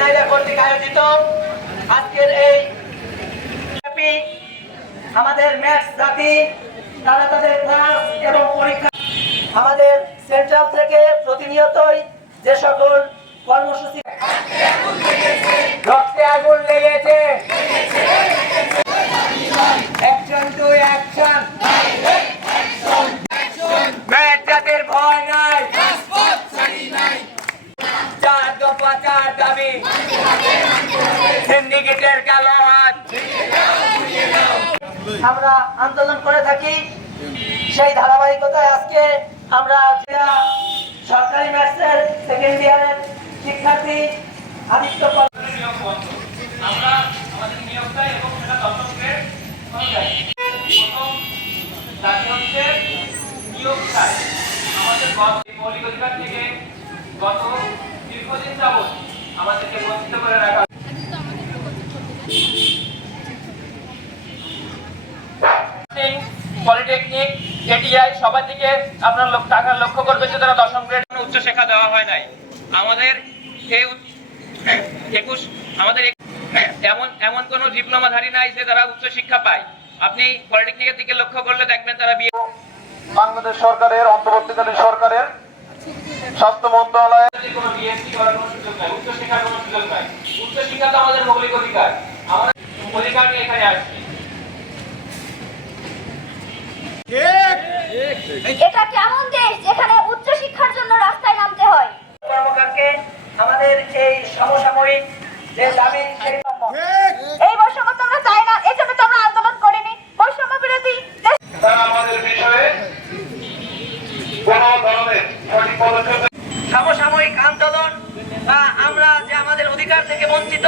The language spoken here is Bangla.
ঝিনাইদা কর্তৃক আয়োজিত আজকের এই আমাদের ম্যাথ জাতি, তারা তাদের ক্লাস এবং পরীক্ষা, আমাদের সেন্ট্রাল থেকে প্রতিনিয়তই যে সকল দাবি। সিন্ডিকেটের কালো হাত। আমরা আন্দোলন করে থাকি। সেই ধারাবাহিকতায় আজকে আমরা সরকারি ম্যাথসের সেকেন্ড ইয়ারের শিক্ষার্থী আদিত্য আমাদের মৌলিক অধিকার থেকে গত দীর্ঘদিন যাবৎ আমাদেরকে বঞ্চিত করে রাখা আমাদের একুশ আমাদের এমন এমন কোন ডিপ্লোমাধারী নাই যে তারা উচ্চ পায়। আপনি পলিটেকনিকের দিকে লক্ষ্য করলে দেখবেন তারা বিয়ে বাংলাদেশ সরকারের, অন্তর্বর্তীকালীন সরকারের স্বাস্থ্য মন্ত্রণালয়ের কোনো বিএসসি করার কোনো সুযোগ নাই উচ্চ শিক্ষার কোনো সুযোগ নাই উচ্চ শিক্ষা তো আমাদের মৌলিক অধিকার আমাদের অধিকার নিয়ে এখানে আসছি এটা কেমন দেশ যেখানে উচ্চ শিক্ষার জন্য রাস্তায় নামতে হয়? কর্মকারকে আমাদের এই সমসাময়িক যে দাবি এই বৈষম্য আমরা চাই না এই জন্য তো আমরা আন্দোলন করিনি বৈষম্য বিরোধী দেশ তারা আমাদের বিষয়ে কোন সমসাময়িক আন্দোলন বা আমরা যে আমাদের অধিকার থেকে বঞ্চিত